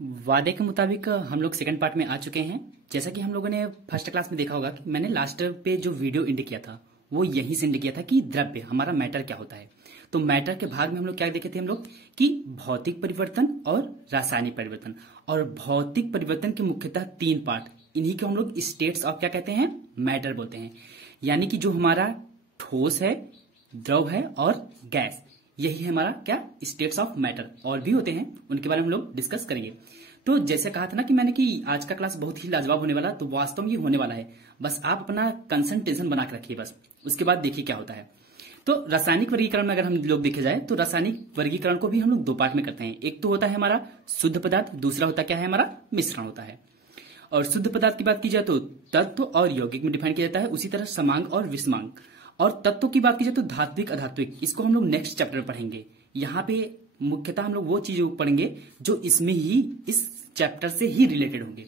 वादे के मुताबिक हम लोग सेकंड पार्ट में आ चुके हैं। जैसा कि हम लोगों ने फर्स्ट क्लास में देखा होगा कि मैंने लास्ट पे जो वीडियो इंड किया था वो यहीं से इंड किया था कि द्रव्य हमारा मैटर क्या होता है। तो मैटर के भाग में हम लोग क्या देखे थे हम लोग कि भौतिक परिवर्तन और रासायनिक परिवर्तन। और भौतिक परिवर्तन के मुख्यतः तीन पार्ट, इन्हीं को हम लोग स्टेट्स ऑफ क्या कहते हैं, मैटर बोलते हैं। यानी कि जो हमारा ठोस है, द्रव है और गैस, यही है हमारा क्या, स्टेट्स ऑफ मैटर। और भी होते हैं, उनके बारे में हम लोग डिस्कस करेंगे। तो जैसे कहा था ना कि मैंने कि आज का क्लास बहुत ही लाजवाब होने वाला, तो वास्तव में ये होने वाला है। बस आप अपना कंसंट्रेशन बना के रखिए, बस उसके बाद देखिए क्या होता है। तो रासायनिक वर्गीकरण में अगर हम लोग देखे जाए तो रासायनिक वर्गीकरण को भी हम लोग दो पार्ट में करते हैं। एक तो होता है हमारा शुद्ध पदार्थ, दूसरा होता क्या है हमारा मिश्रण होता है। और शुद्ध पदार्थ की बात की जाए तो तत्व और यौगिक में डिफाइन किया जाता है। उसी तरह समांग और विषमांग। और तत्वों की बात की जाए तो धात्विक अधात्विक, इसको हम लोग नेक्स्ट चैप्टर में पढ़ेंगे। यहाँ पे मुख्यतः हम लोग वो चीजें पढ़ेंगे जो इसमें ही, इस चैप्टर से ही रिलेटेड होंगे।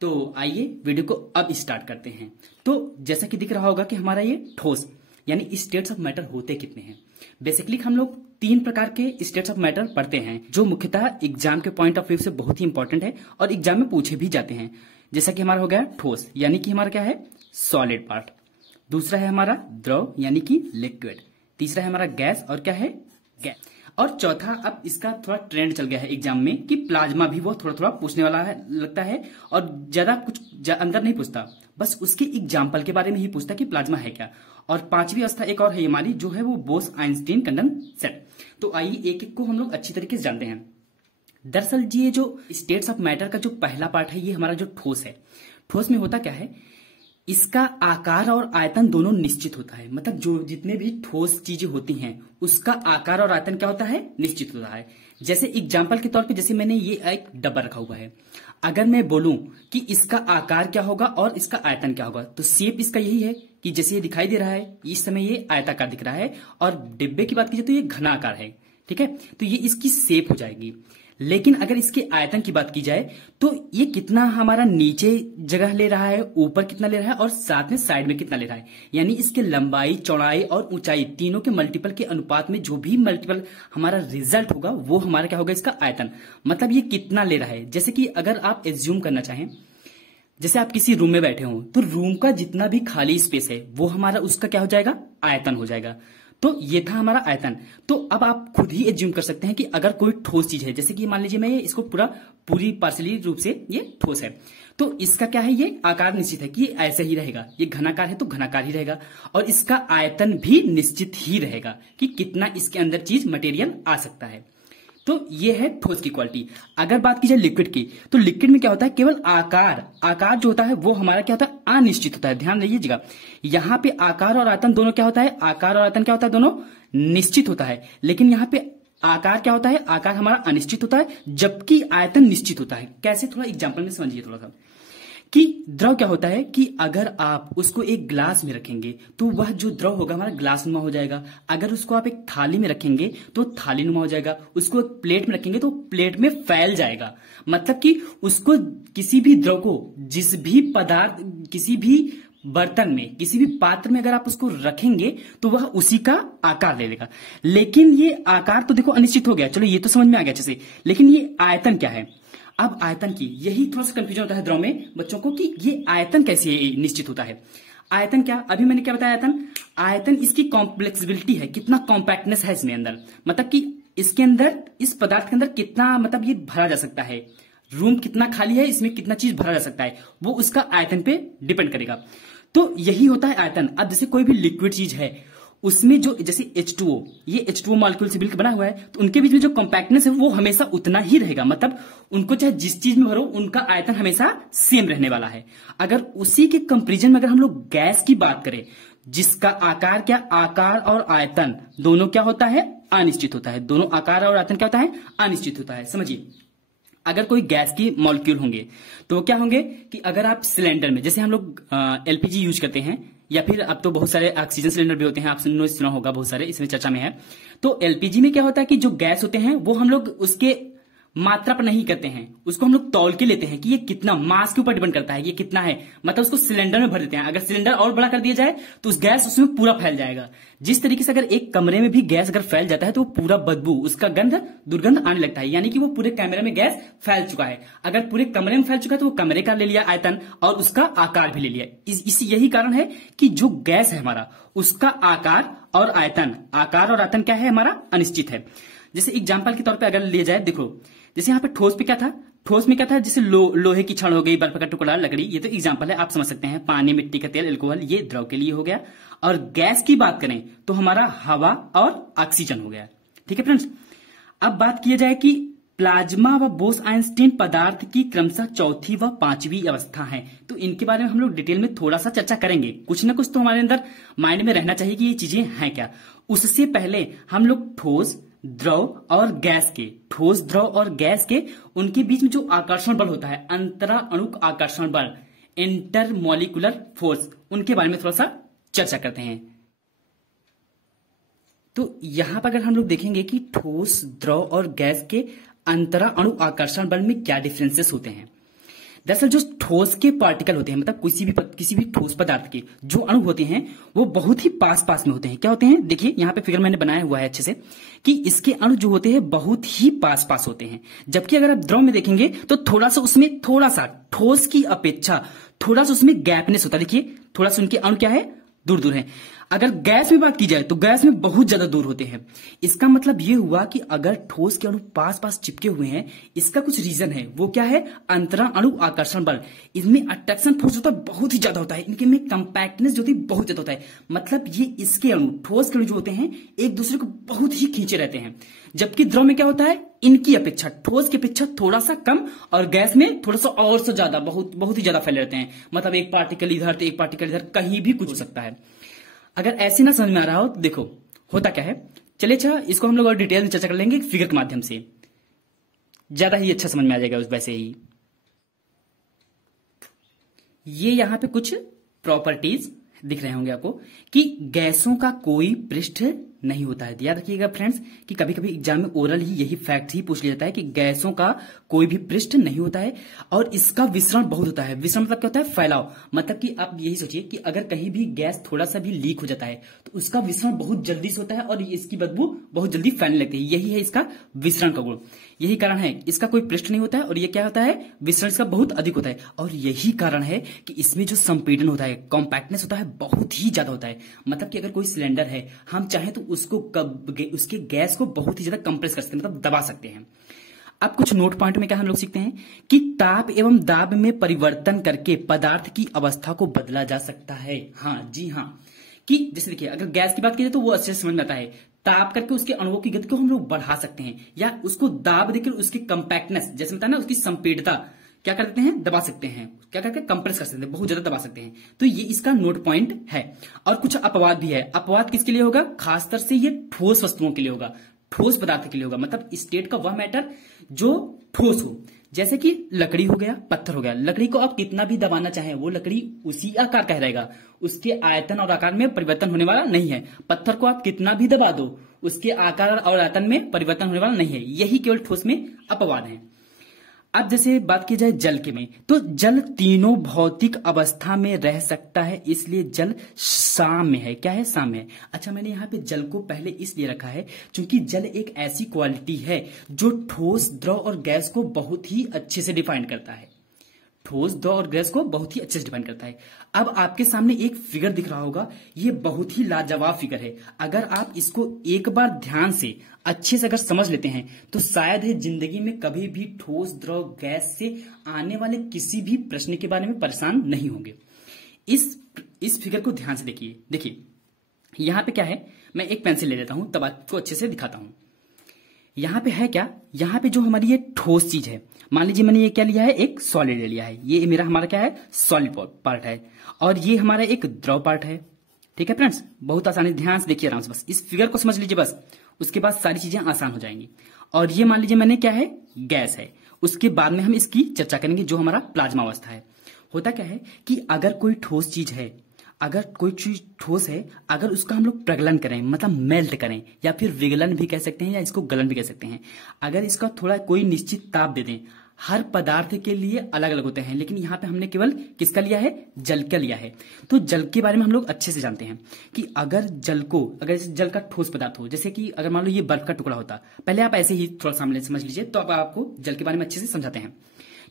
तो आइए वीडियो को अब स्टार्ट करते हैं। तो जैसा कि दिख रहा होगा कि हमारा ये ठोस यानी स्टेट्स ऑफ मैटर होते कितने हैं। बेसिकली हम लोग तीन प्रकार के स्टेट्स ऑफ मैटर पढ़ते हैं जो मुख्यतः एग्जाम के पॉइंट ऑफ व्यू से बहुत ही इंपॉर्टेंट है और एग्जाम में पूछे भी जाते हैं। जैसा कि हमारा हो गया ठोस यानी कि हमारा क्या है, सॉलिड पार्ट। दूसरा है हमारा द्रव यानी कि लिक्विड। तीसरा है हमारा गैस, और क्या है, गैस। और चौथा, अब इसका थोड़ा ट्रेंड चल गया है एग्जाम में कि प्लाज्मा भी वो थोड़ा थोड़ा पूछने वाला है लगता है, और ज्यादा कुछ अंदर नहीं पूछता, बस उसके एग्जाम्पल के बारे में ही पूछता कि प्लाज्मा है क्या। और पांचवी अवस्था एक और है हमारी, जो है वो बोस आइंस्टीन कंडेंसेट। तो आइए एक एक को हम लोग अच्छी तरीके से जानते हैं। दरअसल ये जो स्टेट्स ऑफ मैटर का जो पहला पार्ट है, ये हमारा जो ठोस है। ठोस में होता क्या है, इसका आकार और आयतन दोनों निश्चित होता है। मतलब जो जितने भी ठोस चीजें होती हैं उसका आकार और आयतन क्या होता है, निश्चित होता है। जैसे एग्जाम्पल के तौर पे, जैसे मैंने ये एक डब्बा रखा हुआ है, अगर मैं बोलूं कि इसका आकार क्या होगा और इसका आयतन क्या होगा, तो शेप इसका यही है कि जैसे ये दिखाई दे रहा है इस समय ये आयताकार दिख रहा है, और डिब्बे की बात की जाए तो ये घनाकार है। ठीक है, तो ये इसकी शेप हो जाएगी। लेकिन अगर इसके आयतन की बात की जाए तो ये कितना हमारा नीचे जगह ले रहा है, ऊपर कितना ले रहा है, और साथ में साइड में कितना ले रहा है। यानी इसके लंबाई, चौड़ाई और ऊंचाई तीनों के मल्टीपल के अनुपात में जो भी मल्टीपल हमारा रिजल्ट होगा वो हमारा क्या होगा, इसका आयतन। मतलब ये कितना ले रहा है। जैसे कि अगर आप एज्यूम करना चाहें, जैसे आप किसी रूम में बैठे हो तो रूम का जितना भी खाली स्पेस है वो हमारा उसका क्या हो जाएगा, आयतन हो जाएगा। तो ये था हमारा आयतन। तो अब आप खुद ही एज्यूम कर सकते हैं कि अगर कोई ठोस चीज है, जैसे कि मान लीजिए मैं इसको पूरी पार्सली रूप से ये ठोस है, तो इसका क्या है, ये आकार निश्चित है कि ये ऐसे ही रहेगा। ये घनाकार है तो घनाकार ही रहेगा, और इसका आयतन भी निश्चित ही रहेगा कि कितना इसके अंदर चीज मटेरियल आ सकता है। तो ये है ठोस की क्वालिटी। अगर बात की जाए लिक्विड की, तो लिक्विड में क्या होता है, केवल आकार जो होता है वो हमारा क्या होता है, अनिश्चित होता है। ध्यान दीजिएगा, यहाँ पे आकार और आयतन दोनों क्या होता है, आकार और आयतन क्या होता है, दोनों निश्चित होता है। लेकिन यहाँ पे आकार क्या होता है, आकार हमारा अनिश्चित होता है, जबकि आयतन निश्चित होता है। कैसे, थोड़ा एग्जाम्पल में समझिए थोड़ा सा कि द्रव क्या होता है कि अगर आप उसको एक ग्लास में रखेंगे तो वह जो द्रव होगा हमारा ग्लास नुमा हो जाएगा। अगर उसको आप एक थाली में रखेंगे तो थाली नुमा हो जाएगा। उसको एक प्लेट में रखेंगे तो प्लेट में फैल जाएगा। मतलब कि उसको किसी भी द्रव को, जिस भी पदार्थ, किसी भी बर्तन में, किसी भी पात्र में अगर आप उसको रखेंगे तो वह उसी का आकार ले लेगा। लेकिन ये आकार तो देखो अनिश्चित हो गया, चलो ये तो समझ में आ गया अच्छे से। लेकिन ये आयतन क्या है, अब आयतन की यही थोड़ा सा कंफ्यूजन होता है द्रव में बच्चों को कि ये आयतन कैसे निश्चित होता है। आयतन क्या, अभी मैंने क्या बताया, आयतन इसकी कॉम्प्लेक्सिबिलिटी है, कितना कॉम्पैक्टनेस है इसमें अंदर। मतलब कि इसके अंदर, इस पदार्थ के अंदर कितना, मतलब ये भरा जा सकता है, रूम कितना खाली है, इसमें कितना चीज भरा जा सकता है, वो उसका आयतन पे डिपेंड करेगा। तो यही होता है आयतन। अब जैसे कोई भी लिक्विड चीज है उसमें जो, जैसे H2O, ये H2O मॉलिक्यूल से मिलकर बना हुआ है, तो उनके बीच में जो कॉम्पैक्टनेस है वो हमेशा उतना ही रहेगा। मतलब उनको चाहे जिस चीज में भरो उनका आयतन हमेशा सेम रहने वाला है। अगर उसी के कंपैरिजन में अगर हम लोग गैस की बात करें, जिसका आकार क्या, आकार और आयतन दोनों क्या होता है, अनिश्चित होता है। दोनों आकार और आयतन क्या होता है, अनिश्चित होता है। समझिए, अगर कोई गैस की मॉलिक्यूल होंगे तो वो क्या होंगे कि अगर आप सिलेंडर में, जैसे हम लोग LPG यूज करते हैं, या फिर अब तो बहुत सारे ऑक्सीजन सिलेंडर भी होते हैं, आपने सुना होगा, बहुत सारे इसमें चर्चा में है। तो LPG में क्या होता है कि जो गैस होते हैं वो हम लोग उसके मात्रा पर नहीं करते हैं, उसको हम लोग तौल के लेते हैं कि ये कितना, मास के ऊपर डिपेंड करता है ये कितना है, मतलब उसको सिलेंडर में भर देते हैं। अगर सिलेंडर और बड़ा कर दिया जाए तो उस गैस उसमें पूरा फैल जाएगा। जिस तरीके से अगर एक कमरे में भी गैस अगर फैल जाता है तो पूरा बदबू, उसका गंध, दुर्गंध आने लगता है, यानी कि वो पूरे कमरे में गैस फैल चुका है। अगर पूरे कमरे में फैल चुका है तो वो कमरे का ले लिया आयतन और उसका आकार भी ले लिया। यही कारण है कि जो गैस है हमारा, उसका आकार और आयतन, आकार और आयतन क्या है हमारा, अनिश्चित है। जैसे एग्जाम्पल के तौर पे अगर लिया जाए, देखो जैसे यहाँ पे ठोस पे क्या था, ठोस में क्या था, जैसे लोहे की छड़ हो गई, बर्फ का टुकड़ा, लकड़ी, ये तो एग्जाम्पल है, आप समझ सकते हैं। पानी, मिट्टी का तेल, अल्कोहल, ये द्रव के लिए हो गया। और गैस की बात करें तो हमारा हवा और ऑक्सीजन हो गया। ठीक है फ्रेंड्स, अब बात किया जाए कि प्लाज्मा व बोस आइंस्टीन पदार्थ की क्रमशः चौथी व पांचवी अवस्था है, तो इनके बारे में हम लोग डिटेल में थोड़ा सा चर्चा करेंगे। कुछ ना कुछ तो हमारे अंदर माइंड में रहना चाहिए कि ये चीजें हैं क्या। उससे पहले हम लोग ठोस, द्रव और गैस के, ठोस, द्रव और गैस के, उनके बीच में जो आकर्षण बल होता है, अंतरा अणुक आकर्षण बल, इंटरमोलिकुलर फोर्स, उनके बारे में थोड़ा सा चर्चा करते हैं। तो यहां पर अगर हम लोग देखेंगे कि ठोस, द्रव और गैस के अंतरा अणु आकर्षण बल में क्या डिफरेंसेस होते हैं। दरअसल जो ठोस के पार्टिकल होते हैं, मतलब किसी भी ठोस पदार्थ के जो अणु होते हैं वो बहुत ही पास पास में होते हैं। क्या होते हैं, देखिए यहाँ पे फिगर मैंने बनाया हुआ है अच्छे से, कि इसके अणु जो होते हैं बहुत ही पास पास होते हैं। जबकि अगर आप द्रव में देखेंगे तो थोड़ा सा उसमें, थोड़ा सा ठोस की अपेक्षा थोड़ा सा उसमें गैपनेस होता है। देखिए थोड़ा सा उनके अणु क्या है, दूर दूर है। अगर गैस में बात की जाए तो गैस में बहुत ज्यादा दूर होते हैं। इसका मतलब यह हुआ कि अगर ठोस के अणु पास पास चिपके हुए हैं, इसका कुछ रीजन है, वो क्या है, अंतरा अणु आकर्षण बल। इनमें अट्रैक्शन फोर्स होता है बहुत ही ज्यादा होता है, इनके में कंपैक्टनेस जो होती है बहुत ज्यादा होता है। मतलब ये इसके अणु, ठोस के अणु जो होते हैं एक दूसरे को बहुत ही खींचे रहते हैं। जबकि द्रव में क्या होता है, इनकी अपेक्षा, ठोस की अपेक्षा थोड़ा सा कम, और गैस में थोड़ा सा और से ज्यादा, बहुत ही ज्यादा फैले रहते हैं। मतलब एक पार्टिकल इधर तो एक पार्टिकल इधर, कहीं भी कुछ हो सकता है। अगर ऐसे ना समझ में आ रहा हो तो देखो होता क्या है, चलिए अच्छा इसको हम लोग और डिटेल में चर्चा कर लेंगे फिगर के माध्यम से, ज्यादा ही अच्छा समझ में आ जाएगा उस वैसे ही। ये यहां पे कुछ प्रॉपर्टीज दिख रहे होंगे आपको कि गैसों का कोई पृष्ठ नहीं होता है। याद रखिएगा फ्रेंड्स कि कभी कभी एग्जाम में ओरल ही यही फैक्ट ही पूछ लिया जाता है कि गैसों का कोई भी पृष्ठ नहीं होता है और इसका विसरण बहुत होता है। विसरण मतलब क्या होता है, फैलाव। मतलब कि आप यही सोचिए कि अगर कहीं भी गैस थोड़ा सा भी लीक हो जाता है तो उसका विसरण बहुत जल्दी से होता है और इसकी बदबू बहुत जल्दी फैलने लगती है। यही है इसका विसरण का गुण, यही कारण है। इसका कोई पृष्ठ नहीं होता है और ये क्या होता है, विसरण इसका बहुत अधिक होता है। और यही कारण है कि इसमें जो संपीड़न होता है, कॉम्पैक्टनेस होता है, बहुत ही ज्यादा होता है। मतलब कि अगर कोई सिलेंडर है, हम चाहें तो उसके गैस को बहुत ही ज्यादा कंप्रेस कर सकते हैं, मतलब दबा सकते हैं। अब कुछ नोट पॉइंट में क्या हम लोग सीखते हैं कि ताप एवं दाब में परिवर्तन करके पदार्थ की अवस्था को बदला जा सकता है। हाँ जी हाँ, कि जैसे देखिए अगर गैस की बात की जाए तो वो अच्छे से समझ में आता है। ताप करके उसके अणुओं की गति को हम लोग बढ़ा सकते हैं, या उसको दाब देकर उसकी कंपैक्टनेस, जैसे बताया ना, उसकी संपीड़ता क्या कर देते हैं, दबा सकते हैं। क्या करके, कंप्रेस कर सकते हैं, बहुत ज्यादा दबा सकते हैं। तो ये इसका नोट पॉइंट है। और कुछ अपवाद भी है। अपवाद किसके लिए होगा, खासतर से ये ठोस वस्तुओं के लिए होगा, ठोस पदार्थ के लिए होगा। मतलब स्टेट का वह मैटर जो ठोस हो, जैसे कि लकड़ी हो गया, पत्थर हो गया। लकड़ी को आप कितना भी दबाना चाहें वो लकड़ी उसी आकार का रहेगा, उसके आयतन और आकार में परिवर्तन होने वाला नहीं है। पत्थर को आप कितना भी दबा दो, उसके आकार और आयतन में परिवर्तन होने वाला नहीं है। यही केवल ठोस में अपवाद है। अब जैसे बात की जाए जल के में, तो जल तीनों भौतिक अवस्था में रह सकता है, इसलिए जल साम्य है। क्या है, साम्य है। अच्छा, मैंने यहाँ पे जल को पहले इसलिए रखा है क्योंकि जल एक ऐसी क्वालिटी है जो ठोस, द्रव और गैस को बहुत ही अच्छे से डिफाइन करता है। ठोस, द्रव और गैस को बहुत ही अच्छे से डिफाइन करता है। अब आपके सामने एक फिगर दिख रहा होगा, ये बहुत ही लाजवाब फिगर है। अगर आप इसको एक बार ध्यान से अच्छे से अगर समझ लेते हैं तो शायद है जिंदगी में कभी भी ठोस, द्रव, गैस से आने वाले किसी भी प्रश्न के बारे में परेशान नहीं होंगे। इस फिगर को ध्यान से देखिए यहां पे क्या है, मैं एक पेंसिल ले लेता हूं तब आपको अच्छे से दिखाता हूं। यहां पे है क्या, यहां पे जो हमारी ये ठोस चीज है, मान लीजिए मैंने ये क्या लिया है, एक सॉलिड ले लिया है। ये मेरा हमारा क्या है, सॉलिड पार्ट है, और ये हमारा एक द्रव पार्ट है। ठीक है फ्रेंड्स, बहुत आसानी, ध्यान से देखिए, आराम से बस इस फिगर को समझ लीजिए, बस उसके बाद सारी चीजें आसान हो जाएंगी। और ये मान लीजिए मैंने क्या है, गैस है। उसके बाद में हम इसकी चर्चा करेंगे जो हमारा प्लाज्मा अवस्था है। होता क्या है कि अगर कोई ठोस चीज है, अगर कोई चीज ठोस है, अगर उसका हम लोग प्रगलन करें मतलब मेल्ट करें, या फिर विगलन भी कह सकते हैं या इसको गलन भी कह सकते हैं, अगर इसका थोड़ा कोई निश्चित ताप दे दें, हर पदार्थ के लिए अलग अलग होते हैं, लेकिन यहाँ पे हमने केवल किसका लिया है, जल का लिया है। तो जल के बारे में हम लोग अच्छे से जानते हैं कि अगर जल का ठोस पदार्थ हो, जैसे कि अगर मान लो ये बर्फ का टुकड़ा होता, पहले आप ऐसे ही थोड़ा सामने समझ लीजिए, तो अब आपको जल के बारे में अच्छे से समझाते हैं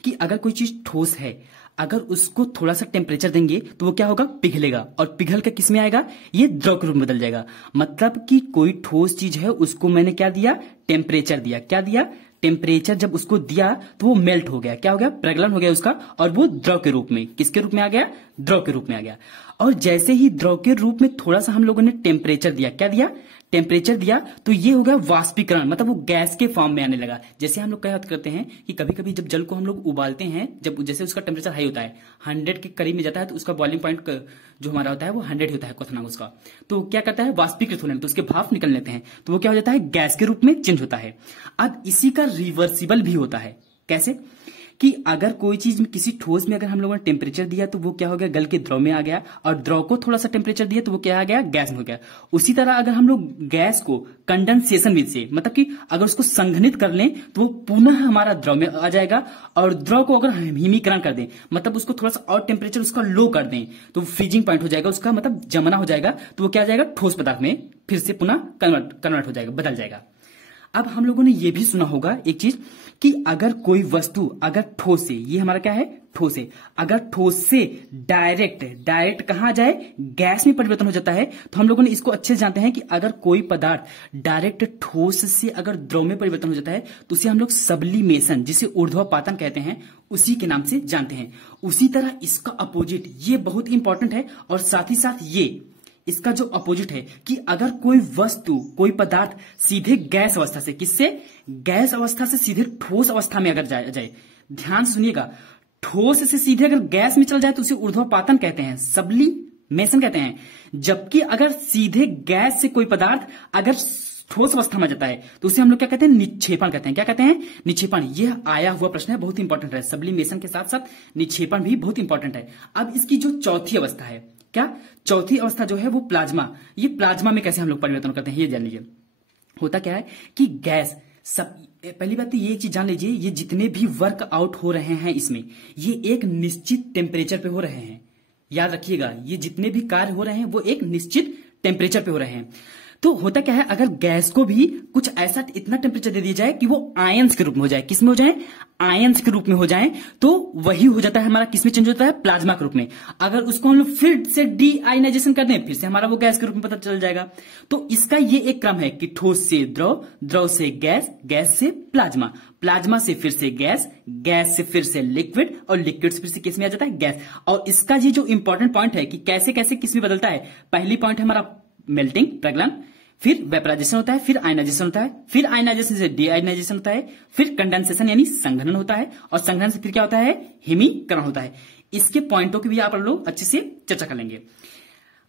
कि अगर कोई चीज ठोस है, अगर उसको थोड़ा सा टेम्परेचर देंगे तो वो क्या होगा, पिघलेगा, और पिघल के किस में आएगा, ये द्रव के रूप में बदल जाएगा। मतलब कि कोई ठोस चीज है, उसको मैंने क्या दिया, टेम्परेचर दिया। क्या दिया, टेम्परेचर। जब उसको दिया तो वो मेल्ट हो गया, क्या हो गया, प्रगलन हो गया उसका, और वो द्रव के रूप में, किसके रूप में आ गया, द्रव के रूप में आ गया। और जैसे ही द्रव के रूप में थोड़ा सा हम लोगों ने टेम्परेचर दिया, क्या दिया, टेम्परेचर दिया, तो ये हो गया वाष्पीकरण, मतलब वो गैस के फॉर्म में आने लगा। जैसे हम लोग क्या करते हैं कि कभी कभी जब जल को हम लोग उबालते हैं, जब जैसे उसका टेम्परेचर हाई होता है, 100 के करीब में जाता है, तो उसका बॉइलिंग पॉइंट जो हमारा होता है वो 100 होता है, क्वथनांक उसका, तो क्या करता है, वाष्पीकृत होने लगता है, तो उसके भाप निकल लेते हैं, तो वो क्या हो जाता है, गैस के रूप में चेंज होता है। अब इसी का रिवर्सिबल भी होता है। कैसे, कि अगर कोई चीज में, किसी ठोस में अगर हम लोगों ने टेम्परेचर दिया तो वो क्या हो गया, गल के द्रव में आ गया, और द्रव को थोड़ा सा टेम्परेचर दिया तो वो क्या आ गया, गैस में हो गया। उसी तरह अगर हम लोग गैस को कंडेंसेशन विधि से, मतलब कि अगर उसको संघनित कर लें तो वो पुनः हमारा द्रव में आ जाएगा, और द्रव को अगर हिमीकरण कर दें, मतलब उसको थोड़ा सा और टेम्परेचर उसका लो कर दें, तो फ्रीजिंग पॉइंट हो जाएगा उसका, मतलब जमना हो जाएगा, तो वो क्या आ जाएगा, ठोस पदार्थ में फिर से पुनः कन्वर्ट हो जाएगा, बदल जाएगा। अब हम लोगों ने ये भी सुना होगा एक चीज कि अगर कोई वस्तु अगर ठोस से, ये हमारा क्या है, ठोस है, अगर ठोस से डायरेक्ट कहां जाए, गैस में परिवर्तन हो जाता है, तो हम लोगों ने इसको अच्छे से जानते हैं कि अगर कोई पदार्थ डायरेक्ट ठोस से अगर द्रव में परिवर्तन हो जाता है तो उसे हम लोग सब्लिमेशन, जिसे ऊर्ध्वपातन कहते हैं, उसी के नाम से जानते हैं। उसी तरह इसका अपोजिट, ये बहुत इंपॉर्टेंट है, और साथ ही साथ ये इसका जो अपोजिट है कि अगर कोई वस्तु, कोई पदार्थ सीधे गैस अवस्था से, किससे, गैस अवस्था से सीधे ठोस अवस्था में अगर जाए, ध्यान से सुनिएगा, ठोस से सीधे अगर गैस में चल जाए तो उसे ऊर्ध्वपातन कहते हैं, सब्लिमेशन कहते हैं। जबकि अगर सीधे गैस से कोई पदार्थ अगर ठोस अवस्था में जाता है तो उसे हम लोग क्या कहते हैं, निक्षेपण कहते हैं। क्या कहते हैं, निक्षेपण। यह आया हुआ प्रश्न है, बहुत इंपॉर्टेंट है, सब्लिमेशन के साथ साथ निक्षेपण भी बहुत इंपॉर्टेंट है। अब इसकी जो चौथी अवस्था है, क्या, चौथी अवस्था जो है वो प्लाज्मा। ये प्लाज्मा में कैसे हम लोग परिवर्तन करते हैं ये जान लीजिए। होता क्या है कि गैस सब, पहली बात तो ये चीज जान लीजिए, ये जितने भी वर्क आउट हो रहे हैं इसमें, ये एक निश्चित टेम्परेचर पे हो रहे हैं। याद रखिएगा, ये जितने भी कार्य हो रहे हैं वो एक निश्चित टेम्परेचर पे हो रहे हैं। तो होता क्या है, अगर गैस को भी कुछ ऐसा इतना टेम्परेचर दे दिया जाए कि वो आयंस के रूप में हो जाए, किसमें हो जाए, आयंस के रूप में हो जाए, तो वही हो जाता है हमारा, किसमें चेंज होता है, प्लाज्मा के रूप में। अगर उसको हम लोग फिर से डीआयनाइजेशन कर दें, फिर से हमारा वो गैस के रूप में पता चल जाएगा। तो इसका ये एक क्रम है कि ठोस से द्रव, द्रव से गैस, गैस से प्लाज्मा, प्लाज्मा से फिर से गैस, गैस से फिर से लिक्विड, और लिक्विड से फिर से किस में आ जाता है, गैस। और इसका ये जो इंपॉर्टेंट पॉइंट है कि कैसे कैसे किस में बदलता है, पहली पॉइंट है हमारा मेल्टिंग, प्रगलन, फिर वेपराइजेशन होता है, फिर आयनाइजेशन होता है, फिर आयनाइजेशन से डीआयनाइजेशन होता है, फिर कंडेंसेशन यानी संघनन होता है, और संघनन से फिर क्या होता है, हिमीकरण होता है। इसके पॉइंटों की भी आप लोग अच्छे से चर्चा कर लेंगे।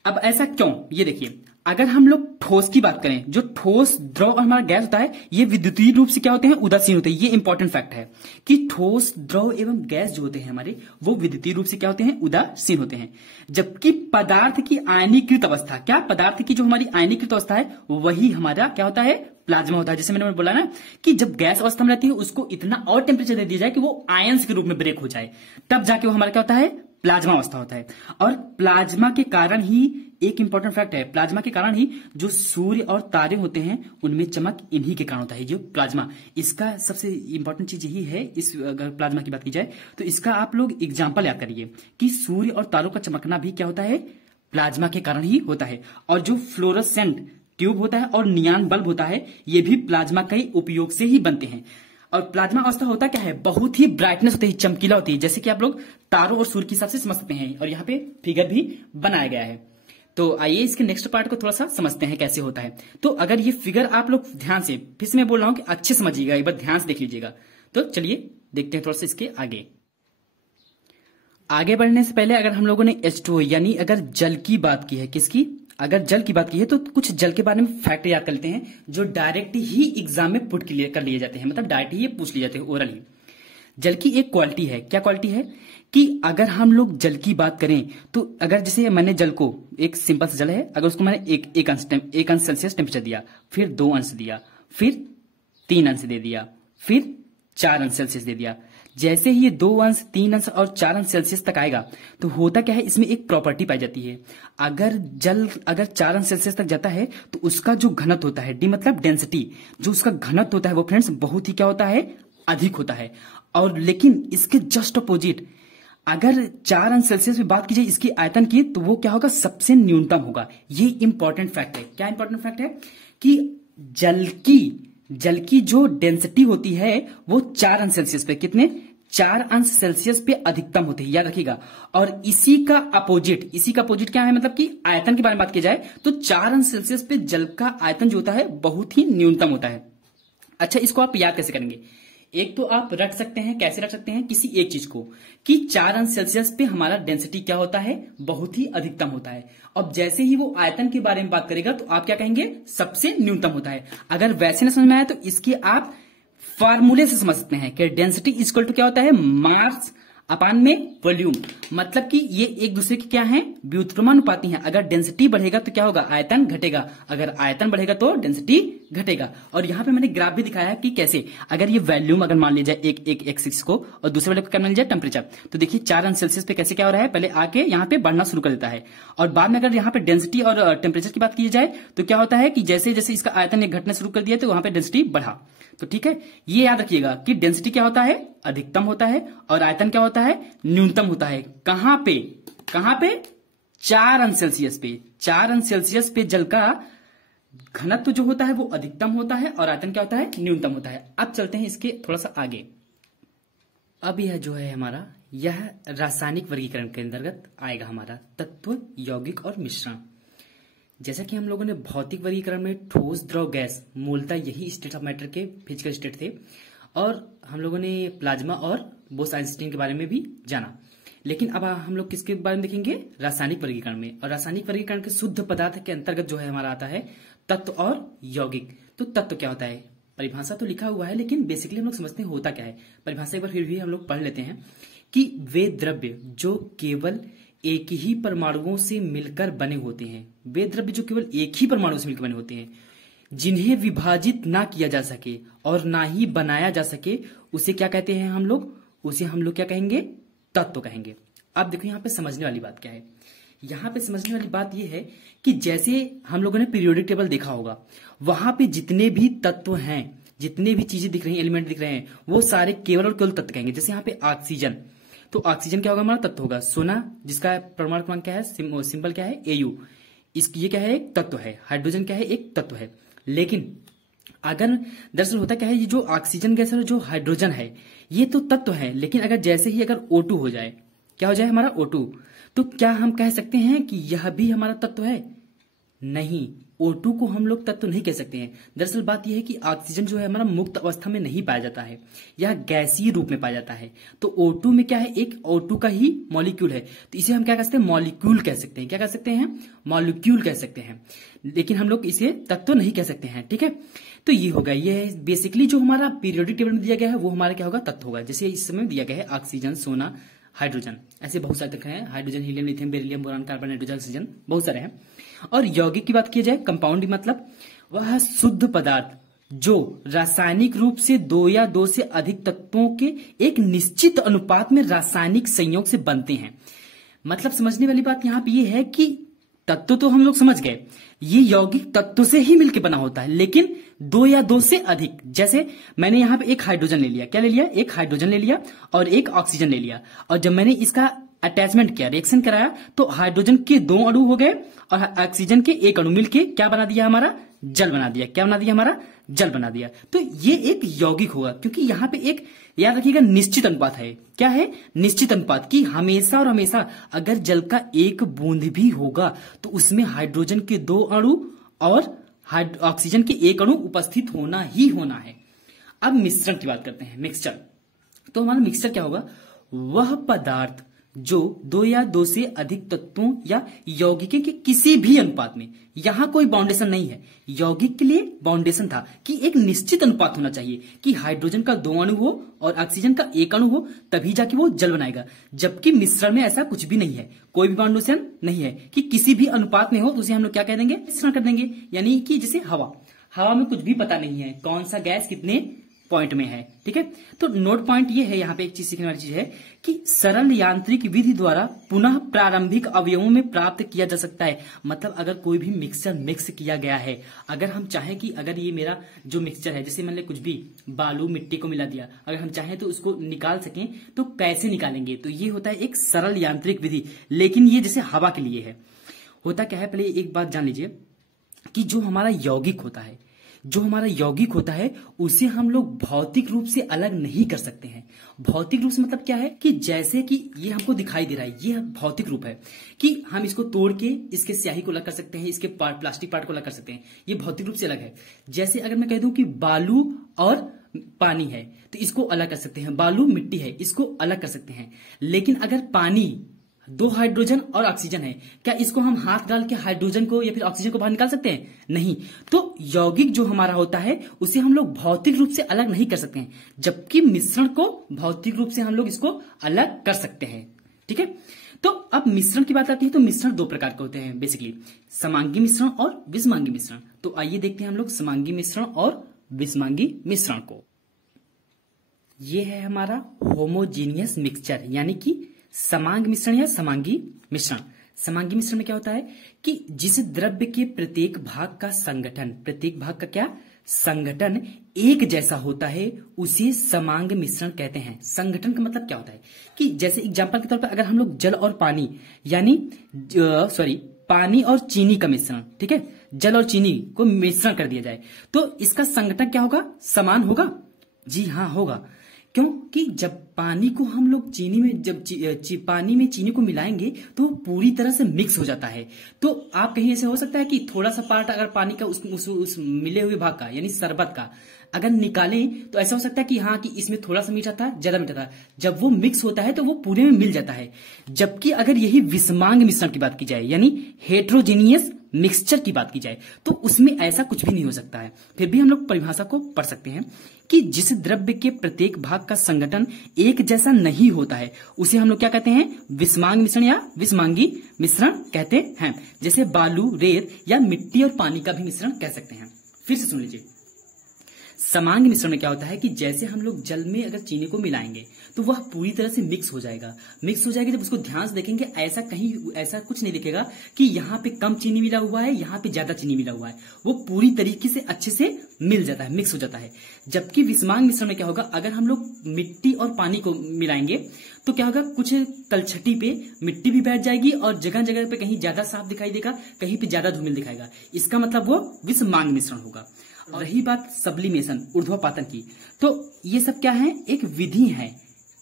अब ऐसा क्यों, ये देखिए, अगर हम लोग ठोस की बात करें, जो ठोस, द्रव और हमारा गैस होता है, ये विद्युतीय रूप से क्या होते हैं, उदासीन होते हैं। ये इंपॉर्टेंट फैक्ट है कि ठोस, द्रव एवं गैस जो होते हैं हमारे, वो विद्युतीय रूप से क्या होते हैं, उदासीन होते हैं। जबकि पदार्थ की आयनीकृत अवस्था, क्या, पदार्थ की जो हमारी आयनीकृत अवस्था है, वही हमारा क्या होता है, प्लाज्मा होता है। जैसे मैंने बोला ना कि जब गैस अवस्था में रहती है उसको इतना और टेम्परेचर दे दिया जाए कि वो आयंस के रूप में ब्रेक हो जाए, तब जाके वो हमारा क्या होता है, प्लाज्मा अवस्था होता है। और प्लाज्मा के कारण ही, एक इंपॉर्टेंट फैक्ट है, प्लाज्मा के कारण ही जो सूर्य और तारे होते हैं उनमें चमक इन्हीं के कारण होता है, जो प्लाज्मा। इसका सबसे इंपॉर्टेंट चीज यही है, इस अगर प्लाज्मा की बात की जाए तो इसका आप लोग एग्जाम्पल याद करिए कि सूर्य और तारों का चमकना भी क्या होता है, प्लाज्मा के कारण ही होता है। और जो फ्लोरोसेंट ट्यूब होता है और नियान बल्ब होता है, ये भी प्लाज्मा के उपयोग से ही बनते हैं। और प्लाज्मा अवस्था होता क्या है, बहुत ही ब्राइटनेस होती है, चमकीला होती है, जैसे कि आप लोग तारों और सूर्य के हिसाब से समझ सकते हैं। और यहाँ पे फिगर भी बनाया गया है। तो आइए इसके नेक्स्ट पार्ट को थोड़ा सा समझते हैं कैसे होता है। तो अगर ये फिगर आप लोग ध्यान से, फिर से मैं बोल रहा हूं कि अच्छे समझिएगा, एक बार ध्यान से देख लीजिएगा। तो चलिए देखते हैं थोड़ा सा इसके आगे बढ़ने से पहले अगर हम लोगों ने H2O यानी अगर जल की बात की है, किसकी, अगर जल की बात की है तो कुछ जल के बारे में फैक्ट याद कर लेते हैं जो डायरेक्ट ही एग्जाम में पुट कर लिए जाते हैं, मतलब डायरेक्ट ही ये पूछ लिए जाते हैं ओरली। जल की एक क्वालिटी है, क्या क्वालिटी है कि अगर हम लोग जल की बात करें तो अगर जैसे मैंने जल को, एक सिंपल सा जल है, अगर उसको मैंने एक अंश सेल्सियस टेम्परेचर दिया, फिर 2 अंश दिया, फिर 3 अंश दे दिया, फिर 4 अंश सेल्सियस दे दिया, जैसे ही ये 2 अंश 3 अंश और 4 अंश सेल्सियस तक आएगा तो होता क्या है, इसमें एक प्रॉपर्टी पाई जाती है। अगर जल अगर 4 अंश सेल्सियस तक जाता है तो उसका जो घनत्व होता है, डी मतलब डेंसिटी, जो उसका घनत्व होता है वो फ्रेंड्स बहुत ही क्या होता है, अधिक होता है। और लेकिन इसके जस्ट अपोजिट अगर 4 अंश सेल्सियस में बात की जाए इसकी आयतन की, तो वो क्या होगा, सबसे न्यूनतम होगा। ये इंपॉर्टेंट फैक्ट है। क्या इंपॉर्टेंट फैक्ट है कि जल की जो डेंसिटी होती है वो 4 अंश सेल्सियस पे, कितने, 4 अंश सेल्सियस पे अधिकतम होती है, याद रखिएगा। और इसी का अपोजिट क्या है, मतलब कि आयतन के बारे में बात की जाए तो 4 अंश सेल्सियस पे जल का आयतन जो होता है बहुत ही न्यूनतम होता है। अच्छा, इसको आप याद कैसे करेंगे, एक तो आप रख सकते हैं, कैसे रख सकते हैं, किसी एक चीज को कि 4 अंश सेल्सियस पे हमारा डेंसिटी क्या होता है, बहुत ही अधिकतम होता है। अब जैसे ही वो आयतन के बारे में बात करेगा तो आप क्या कहेंगे, सबसे न्यूनतम होता है। अगर वैसे ना समझ में आया तो इसके आप फार्मूले से समझ सकते हैं कि डेंसिटी इक्वल टू क्या होता है, मास अपान में वॉल्यूम। मतलब कि ये एक दूसरे के क्या है, व्युत्क्रमानुपाती हैं। अगर डेंसिटी बढ़ेगा तो क्या होगा, आयतन घटेगा, अगर आयतन बढ़ेगा तो डेंसिटी घटेगा। और यहां पे मैंने ग्राफ भी दिखाया कि कैसे, अगर ये वॉल्यूम अगर मान लिया जाए एक एक्सिस को और दूसरे वाले को क्या मान लिया जाए, टेम्परेचर, तो देखिए 4 अंश सेल्सियस पे कैसे क्या हो रहा है, पहले आके यहाँ पे बढ़ना शुरू कर देता है और बाद में अगर यहाँ पे डेंसिटी और टेम्परेचर की बात की जाए तो क्या होता है कि जैसे जैसे इसका आयतन घटना शुरू कर दिया तो वहां पे डेंसिटी बढ़ा। तो ठीक है, ये याद रखिएगा कि डेंसिटी क्या होता है, अधिकतम होता है, और आयतन क्या होता है, न्यूनतम होता है। कहां पे 4 अंश सेल्सियस पे। 4 अंश सेल्सियस पे जल का घनत्व जो होता है वो अधिकतम होता है और आयतन क्या होता है, न्यूनतम होता है। अब चलते हैं इसके थोड़ा सा आगे। अब यह जो है हमारा, यह रासायनिक वर्गीकरण के अंतर्गत आएगा हमारा तत्व, यौगिक और मिश्रण। जैसा कि हम लोगों ने भौतिक वर्गीकरण में ठोस, द्रव, गैस, मूलतः यही स्टेट ऑफ मैटर के फिजिकल स्टेट थे, और हम लोगों ने प्लाज्मा और बोस-आइंस्टीन के बारे में भी जाना। लेकिन अब हम लोग किसके बारे में देखेंगे, रासायनिक वर्गीकरण में। और रासायनिक वर्गीकरण के शुद्ध पदार्थ के अंतर्गत जो है हमारा आता है तत्व और यौगिक। तो तत्व क्या होता है, परिभाषा तो लिखा हुआ है लेकिन बेसिकली हम लोग समझते हैं होता क्या है। परिभाषा एक बार फिर भी हम लोग पढ़ लेते हैं कि वे द्रव्य जो केवल एक ही परमाणुओं से मिलकर बने होते हैं, वे द्रव्य जो केवल एक ही परमाणु से मिलकर बने होते हैं, जिन्हें विभाजित ना किया जा सके और ना ही बनाया जा सके, उसे क्या कहते हैं हम लोग, उसे हम लोग क्या कहेंगे, तत्व कहेंगे। अब देखो यहाँ पे समझने वाली बात क्या है, यहाँ पे समझने वाली बात यह है कि जैसे हम लोगों ने पीरियोडिक टेबल देखा होगा, वहां पे जितने भी तत्व हैं, जितने भी चीजें दिख रही हैं, एलिमेंट दिख रहे हैं, वो सारे केवल और केवल तत्व कहेंगे। जैसे यहाँ पे ऑक्सीजन, तो ऑक्सीजन क्या होगा, हमारा तत्व होगा। सोना जिसका परमाणु क्रमांक क्या है, सिंबल क्या है, Au, ये क्या है, एक तत्व है। हाइड्रोजन क्या है, एक तत्व है। लेकिन अगर दरअसल होता क्या है, ये जो ऑक्सीजन गैस और जो हाइड्रोजन है ये तो तत्व है, लेकिन अगर जैसे ही अगर O2 हो जाए, क्या हो जाए हमारा O2, तो क्या हम कह सकते हैं कि यह भी हमारा तत्व है? नहीं, O2 को हम लोग तत्व नहीं कह सकते हैं। दरअसल बात यह है कि ऑक्सीजन जो है हमारा मुक्त अवस्था में नहीं पाया जाता है, यह गैसीय रूप में पाया जाता है। तो O2 में क्या है, एक O2 का ही मॉलिक्यूल है, तो इसे हम क्या कह सकते हैं, मॉलिक्यूल कह सकते हैं। क्या कह सकते हैं, मॉलिक्यूल कह सकते हैं, लेकिन हम लोग इसे तत्व नहीं कह सकते हैं। ठीक है, तो ये होगा, ये बेसिकली जो हमारा पीरियोडिक टेबल में दिया गया है वो हमारा क्या होगा, तत्व होगा। जैसे इस समय दिया गया है ऑक्सीजन, सोना, हाइड्रोजन, ऐसे बहुत सारे तत्व हैं, hydrogen, helium, lithium, beryllium, boron, carbon, nitrogen, oxygen, बहुत सारे हैं। और यौगिक की बात की जाए, कंपाउंड मतलब वह शुद्ध पदार्थ जो रासायनिक रूप से 2 या 2 से अधिक तत्वों के एक निश्चित अनुपात में रासायनिक संयोग से बनते हैं। मतलब समझने वाली बात यहाँ पे ये है कि तत्व तो हम लोग समझ गए, ये यौगिक तत्व से ही मिलकर बना होता है, लेकिन 2 या 2 से अधिक। जैसे मैंने यहाँ पे एक हाइड्रोजन ले लिया, क्या ले लिया, एक हाइड्रोजन ले लिया और एक ऑक्सीजन ले लिया, और जब मैंने इसका अटैचमेंट किया, रिएक्शन कराया, तो हाइड्रोजन के 2 अणु हो गए और ऑक्सीजन के 1 अणु मिलके क्या बना दिया, हमारा जल बना दिया। क्या बना दिया, हमारा जल बना दिया। तो ये एक यौगिक होगा, क्योंकि यहाँ पे एक याद रखिएगा निश्चित अनुपात है। क्या है, निश्चित अनुपात, की हमेशा और हमेशा अगर जल का एक बूंद भी होगा तो उसमें हाइड्रोजन के 2 अणु और ऑक्सीजन के 1 अणु उपस्थित होना ही होना है। अब मिश्रण की बात करते हैं, मिक्सचर। तो हमारा मिक्सचर क्या होगा, वह पदार्थ जो दो या दो से अधिक तत्वों या यौगिकों के किसी भी अनुपात में, यहां कोई बाउंडेशन नहीं है। यौगिक के लिए बाउंडेशन था कि एक निश्चित अनुपात होना चाहिए कि हाइड्रोजन का 2 अणु हो और ऑक्सीजन का 1 अणु हो, तभी जाके वो जल बनाएगा। जबकि मिश्रण में ऐसा कुछ भी नहीं है, कोई भी बाउंडेशन नहीं है कि किसी भी अनुपात में हो तो उसे हम लोग क्या कह देंगे, मिश्रण कर देंगे। यानी कि जैसे हवा में कुछ भी पता नहीं है कौन सा गैस कितने पॉइंट में है, ठीक है। तो नोट पॉइंट ये है, यहाँ पे एक चीज सीखने वाली चीज है कि सरल यांत्रिक विधि द्वारा पुनः प्रारंभिक अवयवों में प्राप्त किया जा सकता है। मतलब अगर कोई भी मिक्सचर मिक्स किया गया है, अगर हम चाहें कि अगर ये मेरा जो मिक्सचर है, जैसे मान ले कुछ भी बालू मिट्टी को मिला दिया, अगर हम चाहें तो उसको निकाल सकें तो कैसे निकालेंगे, तो ये होता है एक सरल यांत्रिक विधि। लेकिन ये जैसे हवा के लिए है, होता क्या है, पहले एक बात जान लीजिए कि जो हमारा यौगिक होता है उसे हम लोग भौतिक रूप से अलग नहीं कर सकते हैं। भौतिक रूप से मतलब क्या है कि जैसे कि ये हमको दिखाई दे रहा है, ये भौतिक रूप है कि हम इसको तोड़ के इसके स्याही को अलग कर सकते हैं, इसके प्लास्टिक पार्ट को अलग कर सकते हैं, ये भौतिक रूप से अलग है। जैसे अगर मैं कह दूं कि बालू और पानी है तो इसको अलग कर सकते हैं, बालू मिट्टी है इसको अलग कर सकते हैं। लेकिन अगर पानी 2 हाइड्रोजन और ऑक्सीजन है, क्या इसको हम हाथ डाल के हाइड्रोजन को या फिर ऑक्सीजन को बाहर निकाल सकते हैं? नहीं। तो यौगिक जो हमारा होता है उसे हम लोग भौतिक रूप से अलग नहीं कर सकते हैं, जबकि मिश्रण को भौतिक रूप से हम लोग इसको अलग कर सकते हैं, ठीक है। तो अब मिश्रण की बात आती है तो मिश्रण 2 प्रकार के होते हैं बेसिकली, समांगी मिश्रण और विषमांगी मिश्रण। तो आइए देखते हैं हम लोग समांगी मिश्रण और विषमांगी मिश्रण को। ये है हमारा होमोजीनियस मिक्सचर, यानी कि समांग मिश्रण या समांगी मिश्रण। समांगी मिश्रण में क्या होता है कि जिस द्रव्य के प्रत्येक भाग का संगठन एक जैसा होता है उसे समांग मिश्रण कहते हैं। संगठन का मतलब क्या होता है कि जैसे एग्जांपल के तौर पर अगर हम लोग जल और पानी पानी और चीनी का मिश्रण, ठीक है, जल और चीनी को मिश्रण कर दिया जाए तो इसका संगठन क्या होगा, समान होगा? जी हाँ, होगा। क्योंकि जब पानी को हम लोग चीनी में पानी में चीनी को मिलाएंगे तो पूरी तरह से मिक्स हो जाता है। तो आप कहीं ऐसे हो सकता है कि थोड़ा सा पार्ट अगर पानी का उस मिले हुए भाग का यानी शरबत का अगर निकालें तो ऐसा हो सकता है कि हाँ कि इसमें थोड़ा सा मीठा था, ज्यादा मीठा था। जब वो मिक्स होता है तो वो पूरे में मिल जाता है। जबकि अगर यही विषमांग मिश्रण की बात की जाए यानी हेट्रोजीनियस मिक्सचर की बात की जाए तो उसमें ऐसा कुछ भी नहीं हो सकता है। फिर भी हम लोग परिभाषा को पढ़ सकते हैं कि जिस द्रव्य के प्रत्येक भाग का संगठन एक जैसा नहीं होता है उसे हम लोग क्या कहते हैं, विषमांग मिश्रण या विषमांगी मिश्रण कहते हैं। जैसे बालू, रेत या मिट्टी और पानी का भी मिश्रण कह सकते हैं। फिर से सुन लीजिए, समांग मिश्रण में क्या होता है कि जैसे हम लोग जल में अगर चीनी को मिलाएंगे तो वह पूरी तरह से मिक्स हो जाएगा। जब उसको ध्यान से देखेंगे ऐसा कुछ नहीं दिखेगा कि यहाँ पे कम चीनी मिला हुआ है, यहाँ पे ज्यादा चीनी मिला हुआ है। वो पूरी तरीके से अच्छे से मिल जाता है, मिक्स हो जाता है। जबकि विषमांग मिश्रण में क्या होगा, अगर हम लोग मिट्टी और पानी को मिलाएंगे तो क्या होगा, कुछ तलछटी पे मिट्टी भी बैठ जाएगी और जगह जगह पे कहीं ज्यादा साफ दिखाई देगा, कहीं पे ज्यादा धूमिल दिखाएगा। इसका मतलब वो विषमांग मिश्रण होगा। और रही बात सब्लिमेशन, ऊर्ध्वपातन की, तो ये सब क्या है, एक विधि है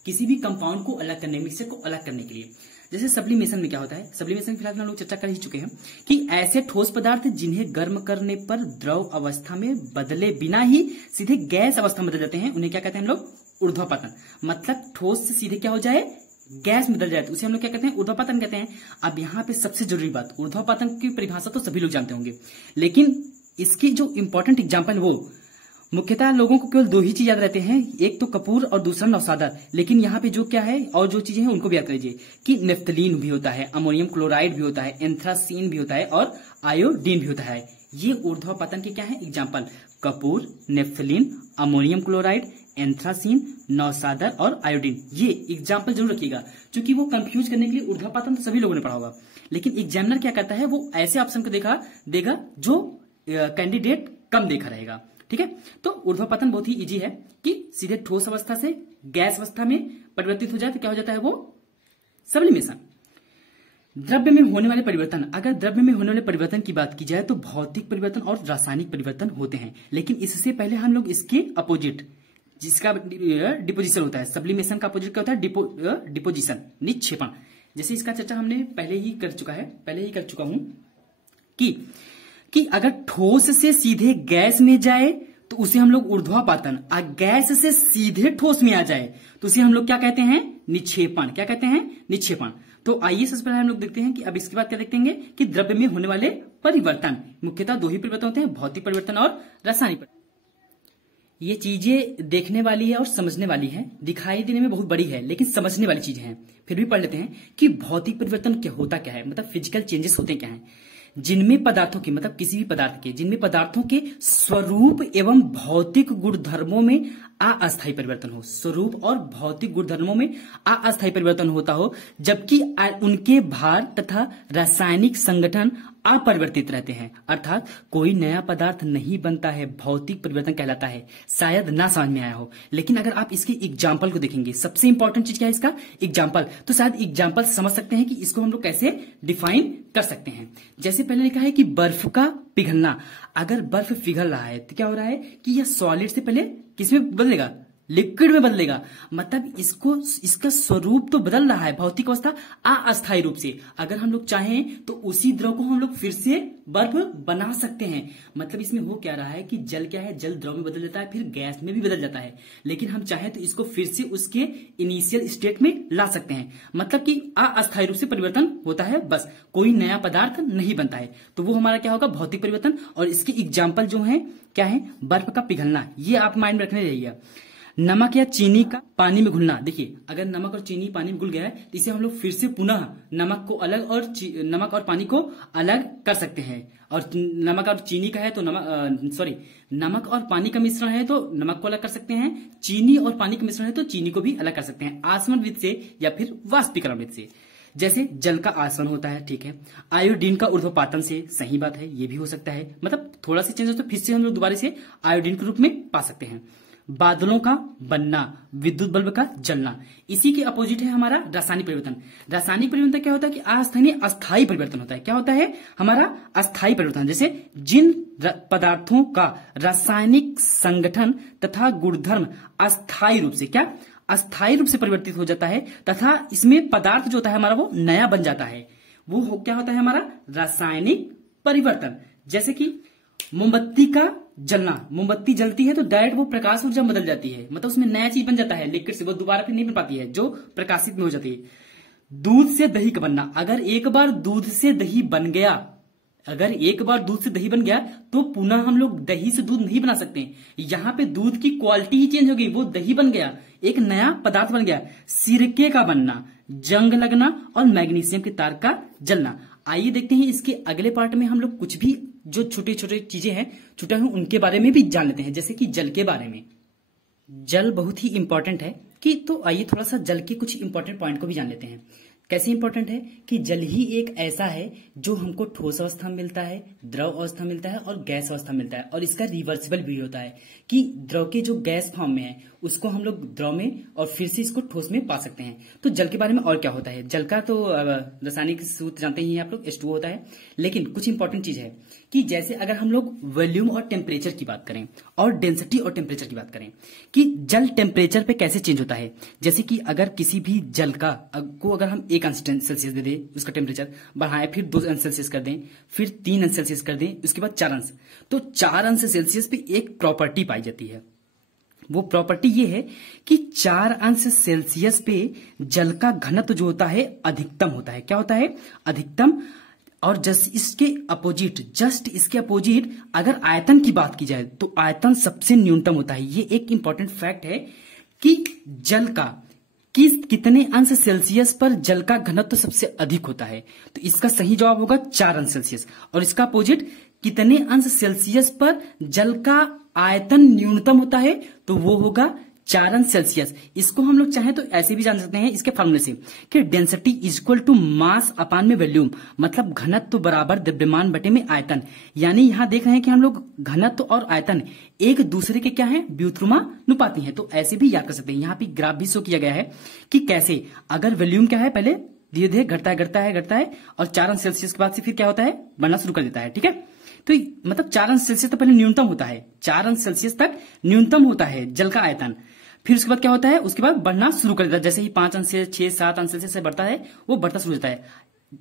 किसी भी कंपाउंड को अलग करने, मिक्सचर को अलग करने के लिए। जैसे सब्लिमेशन में क्या होता है, सब्लिमेशन फिलहाल हम लोग चर्चा कर ही चुके हैं कि ऐसे ठोस पदार्थ जिन्हें गर्म करने पर द्रव अवस्था में बदले बिना ही सीधे गैस अवस्था में बदल जाते हैं उन्हें क्या कहते हैं हम लोग, ऊर्ध्वपातन। मतलब ठोस से सीधे क्या हो जाए, गैस में बदल जाए तो उसे हम लोग क्या कहते हैं, ऊर्ध्वपातन कहते हैं। अब यहाँ पे सबसे जरूरी बात, ऊर्ध्वपातन की परिभाषा तो सभी लोग जानते होंगे, लेकिन इसकी जो इंपॉर्टेंट एग्जाम्पल वो मुख्यतः लोगों को केवल 2 ही चीज याद रहते हैं, एक तो कपूर और दूसरा नौसादर। लेकिन यहाँ पे जो क्या है और जो चीजें हैं उनको भी याद कर लीजिए कि नेफ्थलीन भी होता है, अमोनियम क्लोराइड भी होता है, एंथ्रासीन भी होता है और आयोडीन भी होता है। ये ऊर्ध्वपातन के क्या है एग्जाम्पल, कपूर, नेफ्थलीन, अमोनियम क्लोराइड, एंथ्रासीन, नौसादर और आयोडीन। ये एग्जाम्पल जरूर रखिएगा क्योंकि वो कंफ्यूज करने के लिए ऊर्ध्वपातन तो सभी लोगों ने पढ़ा होगा, लेकिन एग्जामिनर क्या करता है, वो ऐसे ऑप्शन को देगा जो कैंडिडेट कम देखा रहेगा, ठीक है। तो ऊर्ध्वपातन बहुत ही इजी है कि सीधे ठोस अवस्था से गैस अवस्था में परिवर्तित हो जाए तो क्या हो जाता है, वो सब्लिमेशन। द्रव्य में होने वाले परिवर्तन, अगर द्रव्य में होने वाले परिवर्तन की बात की जाए तो भौतिक परिवर्तन और रासायनिक परिवर्तन होते हैं, लेकिन इससे पहले हम लोग इसके अपोजिट जिसका डिपोजिशन होता है, सब्लिमेशन का अपोजिट क्या होता है, डिपोजिशन, निक्षेपण। जैसे इसका चर्चा हमने पहले ही कर चुका हूं कि अगर ठोस से सीधे गैस में जाए तो उसे हम लोग ऊर्ध्वापातन, गैस से सीधे ठोस में आ जाए तो उसे हम लोग क्या कहते हैं, निक्षेपण। क्या कहते हैं, निक्षेपण। तो आइए सबसे पहले हम लोग देखते हैं कि अब इसके बाद क्या देखेंगे कि द्रव्य में होने वाले परिवर्तन। मुख्यतः दो ही परिवर्तन होते हैं, भौतिक परिवर्तन और रासायनिक परिवर्तन। ये चीजें देखने वाली है और समझने वाली है, दिखाई देने में बहुत बड़ी है लेकिन समझने वाली चीजें हैं। फिर भी पढ़ लेते हैं कि भौतिक परिवर्तन क्या होता क्या है, मतलब फिजिकल चेंजेस होते क्या हैं। जिनमें पदार्थों के, मतलब किसी भी पदार्थ के, जिनमें पदार्थों के स्वरूप एवं भौतिक गुणधर्मों में अस्थायी परिवर्तन हो, स्वरूप और भौतिक गुणधर्मों में अस्थायी परिवर्तन होता हो, जबकि उनके भार तथा रासायनिक संगठन अपरिवर्तित रहते हैं। अर्थात कोई नया पदार्थ नहीं बनता है, भौतिक परिवर्तन कहलाता है। शायद ना समझ में आया हो, लेकिन अगर आप इसके एग्जाम्पल को देखेंगे, सबसे इंपॉर्टेंट चीज क्या है इसका, एग्जाम्पल। तो शायद एग्जाम्पल समझ सकते हैं कि इसको हम लोग कैसे डिफाइन कर सकते हैं। जैसे पहले लिखा है कि बर्फ का पिघलना। अगर बर्फ पिघल रहा है तो क्या हो रहा है कि यह सॉलिड से पहले किसमें बदलेगा, लिक्विड में बदलेगा। मतलब इसका स्वरूप तो बदल रहा है, भौतिक अवस्था अस्थायी रूप से। अगर हम लोग चाहें तो उसी द्रव को हम लोग फिर से बर्फ बना सकते हैं। मतलब इसमें हो क्या रहा है कि जल क्या है, जल द्रव में बदल जाता है, फिर गैस में भी बदल जाता है। लेकिन हम चाहें तो इसको फिर से उसके इनिशियल स्टेट में ला सकते हैं। मतलब कि अस्थायी रूप से परिवर्तन होता है, बस कोई नया पदार्थ नहीं बनता है। तो वो हमारा क्या होगा, भौतिक परिवर्तन। और इसके एग्जाम्पल जो है क्या है, बर्फ का पिघलना, ये आप माइंड में रखने रहिएगा। नमक या चीनी का पानी में घुलना। देखिए अगर नमक और चीनी पानी में घुल गया है तो इसे हम लोग फिर से पुनः नमक और पानी को अलग कर सकते हैं। और नमक और चीनी का है तो नमक और पानी का मिश्रण है तो नमक को अलग कर सकते हैं, चीनी और पानी का मिश्रण है तो चीनी को भी अलग कर सकते हैं, आसवन विधि से या फिर वाष्पीकरण विधि से। जैसे जल का आसवन होता है, ठीक है। आयोडीन का ऊर्ध्वपातन से, सही बात है, ये भी हो सकता है। मतलब थोड़ा सा चेंज हो तो फिर से हम लोग दोबारा से आयोडीन के रूप में पा सकते हैं। बादलों का बनना, विद्युत बल्ब का जलना, इसी के अपोजिट है हमारा रासायनिक परिवर्तन। रासायनिक परिवर्तन क्या होता है कि अस्थायी परिवर्तन होता है। क्या होता है हमारा अस्थायी परिवर्तन। जैसे जिन पदार्थों का रासायनिक संगठन तथा गुणधर्म अस्थायी रूप से अस्थायी रूप से परिवर्तित हो जाता है तथा इसमें पदार्थ जो होता है हमारा वो नया बन जाता है, वो क्या होता है हमारा रासायनिक परिवर्तन। जैसे कि मोमबत्ती का जलना, मोमबत्ती जलती है तो डायरेक्ट वो प्रकाश ऊर्जा बदल जाती है, मतलब उसमें नया चीज बन जाता है लिक्विड से, वो दोबारा फिर नहीं बन पाती है जो प्रकाशित में हो जाती है। दूध से दही का बनना। अगर एक बार दूध से दही बन गया तो पुनः हम लोग दही से दूध नहीं बना सकते। यहाँ पे दूध की क्वालिटी ही चेंज हो गई, वो दही बन गया, एक नया पदार्थ बन गया। सिरके का बनना, जंग लगना और मैग्नीशियम के तार का जलना। आइए देखते हैं इसके अगले पार्ट में हम लोग कुछ भी जो छोटे छोटे चीजें हैं छूटे हैं उनके बारे में भी जान लेते हैं। जैसे कि जल के बारे में, जल बहुत ही इंपॉर्टेंट है कि, तो आइए थोड़ा सा जल के कुछ इंपॉर्टेंट पॉइंट को भी जान लेते हैं। कैसे इंपॉर्टेंट है कि जल ही एक ऐसा है जो हमको ठोस अवस्था में मिलता है, द्रव अवस्था मिलता है और गैस अवस्था मिलता है। और इसका रिवर्सिबल भी होता है कि द्रव के जो गैस फॉर्म में है उसको हम लोग द्रव में और फिर से इसको ठोस में पा सकते हैं। तो जल के बारे में और क्या होता है, जल का तो रासायनिक सूत्र जानते ही आप लोग, H2O होता है। लेकिन कुछ इंपॉर्टेंट चीज है कि जैसे अगर हम लोग वॉल्यूम और टेम्परेचर की बात करें और डेंसिटी और टेम्परेचर की बात करें कि जल टेम्परेचर पे कैसे चेंज होता है। जैसे कि अगर किसी भी जल को अगर हम 1 अंश सेल्सियस दे दें, उसका टेम्परेचर बढ़ाएं, फिर 2 अंश सेल्सियस कर दें, फिर 3 अंश सेल्सियस कर दें, उसके बाद 4 अंश, तो 4 अंश सेल्सियस पे एक प्रॉपर्टी पाई जाती है। वो प्रॉपर्टी ये है कि 4 अंश सेल्सियस पे जल का घनत्व जो होता है अधिकतम होता है। क्या होता है, अधिकतम। और जस्ट इसके अपोजिट अगर आयतन की बात की जाए तो आयतन सबसे न्यूनतम होता है। ये एक इंपॉर्टेंट फैक्ट है कि जल का कितने अंश सेल्सियस पर जल का घनत्व सबसे अधिक होता है। तो इसका सही जवाब होगा 4 अंश सेल्सियस। और इसका अपोजिट कितने अंश सेल्सियस पर जल का आयतन न्यूनतम होता है तो वो होगा 4 अंश सेल्सियस। इसको हम लोग चाहें तो ऐसे भी जान सकते हैं इसके फॉर्मूले से कि डेंसिटी इक्वल टू मास अपान में वॉल्यूम, मतलब घनत्व बराबर द्रव्यमान बटे में आयतन। यानी यहां देख रहे हैं कि हम लोग घनत्व और आयतन एक दूसरे के क्या है, व्युत्क्रमानुपाती हैं। तो ऐसे भी याद कर सकते हैं। यहाँ पे ग्राफ भी शो किया गया है कि कैसे अगर वॉल्यूम क्या है पहले धीरे धीरे घटता है और 4 अंश सेल्सियस के बाद से फिर क्या होता है, बढ़ना शुरू कर देता है। ठीक है, तो मतलब 4 अंश सेल्सियस तक पहले न्यूनतम होता है, 4 अंश सेल्सियस तक न्यूनतम होता है जल का आयतन। फिर उसके बाद क्या होता है, उसके बाद बढ़ना शुरू कर देता है। जैसे ही 5 अंश से 6, 7 अंश सेल्सियस से बढ़ता है वो बढ़ता शुरू होता है।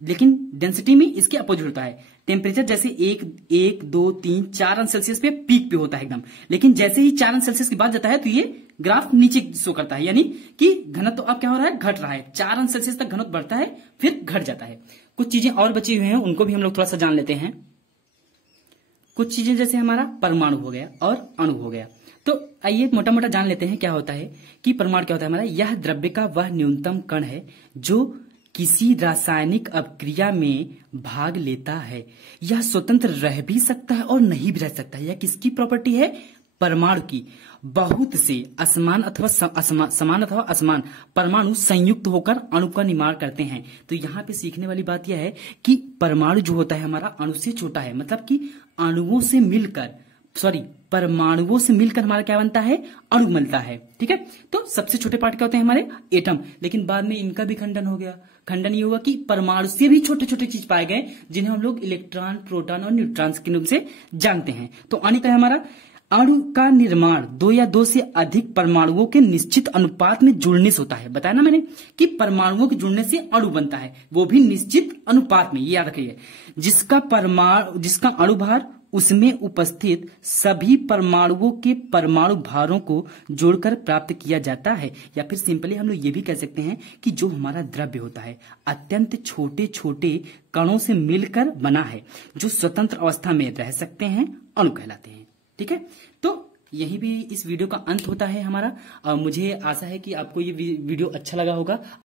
लेकिन डेंसिटी में इसके अपोजिट होता है। टेम्परेचर जैसे 1, 2, 3, 4 अंश सेल्सियस पे पीक पे होता है एकदम, लेकिन जैसे ही 4 अंश सेल्सियस की बात जाता है तो ये ग्राफ नीचे शो करता है, यानी कि घनत्व तो अब क्या हो रहा है, घट रहा है। 4 अंश सेल्सियस तक घनत्व बढ़ता है फिर घट जाता है। कुछ चीजें और बची हुई हैं, उनको भी हम लोग थोड़ा सा जान लेते हैं। कुछ चीजें जैसे हमारा परमाणु हो गया और अणु हो गया, तो आइए मोटा मोटा जान लेते हैं क्या होता है कि परमाणु क्या होता है हमारा। यह द्रव्य का वह न्यूनतम कण है जो किसी रासायनिक अभिक्रिया में भाग लेता है। यह स्वतंत्र रह भी सकता है और नहीं भी रह सकता है। यह किसकी प्रॉपर्टी है, परमाणु की। बहुत से असमान अथवा समान अथवा असमान परमाणु संयुक्त होकर अणु का निर्माण करते हैं। तो यहाँ पे सीखने वाली बात यह है कि परमाणु जो होता है हमारा अणु से छोटा है, मतलब कि अणुओं से मिलकर परमाणुओं से मिलकर हमारा क्या बनता है, अणु बनता है। ठीक है, तो सबसे छोटे पार्ट क्या होते हैं हमारे, एटम। लेकिन बाद में इनका भी खंडन हो गया। खंडन ये हुआ कि परमाणु से भी छोटे छोटे चीज पाए गए जिन्हें हम लोग इलेक्ट्रॉन, प्रोटॉन और न्यूट्रॉन के रूप से जानते हैं। तो अणु का हमारा अणु का निर्माण 2 या 2 से अधिक परमाणुओं के निश्चित अनुपात में जुड़ने से होता है। बताया ना मैंने कि परमाणुओं के जुड़ने से अणु बनता है, वो भी निश्चित अनुपात में, ये याद रखिए। जिसका अणु भार उसमें उपस्थित सभी परमाणुओं के परमाणु भारों को जोड़कर प्राप्त किया जाता है। या फिर सिंपली हम लोग ये भी कह सकते हैं कि जो हमारा द्रव्य होता है अत्यंत छोटे छोटे कणों से मिलकर बना है, जो स्वतंत्र अवस्था में रह सकते हैं, अणु कहलाते हैं। ठीक है, तो यही भी इस वीडियो का अंत होता है हमारा। मुझे आशा है कि आपको ये वीडियो अच्छा लगा होगा।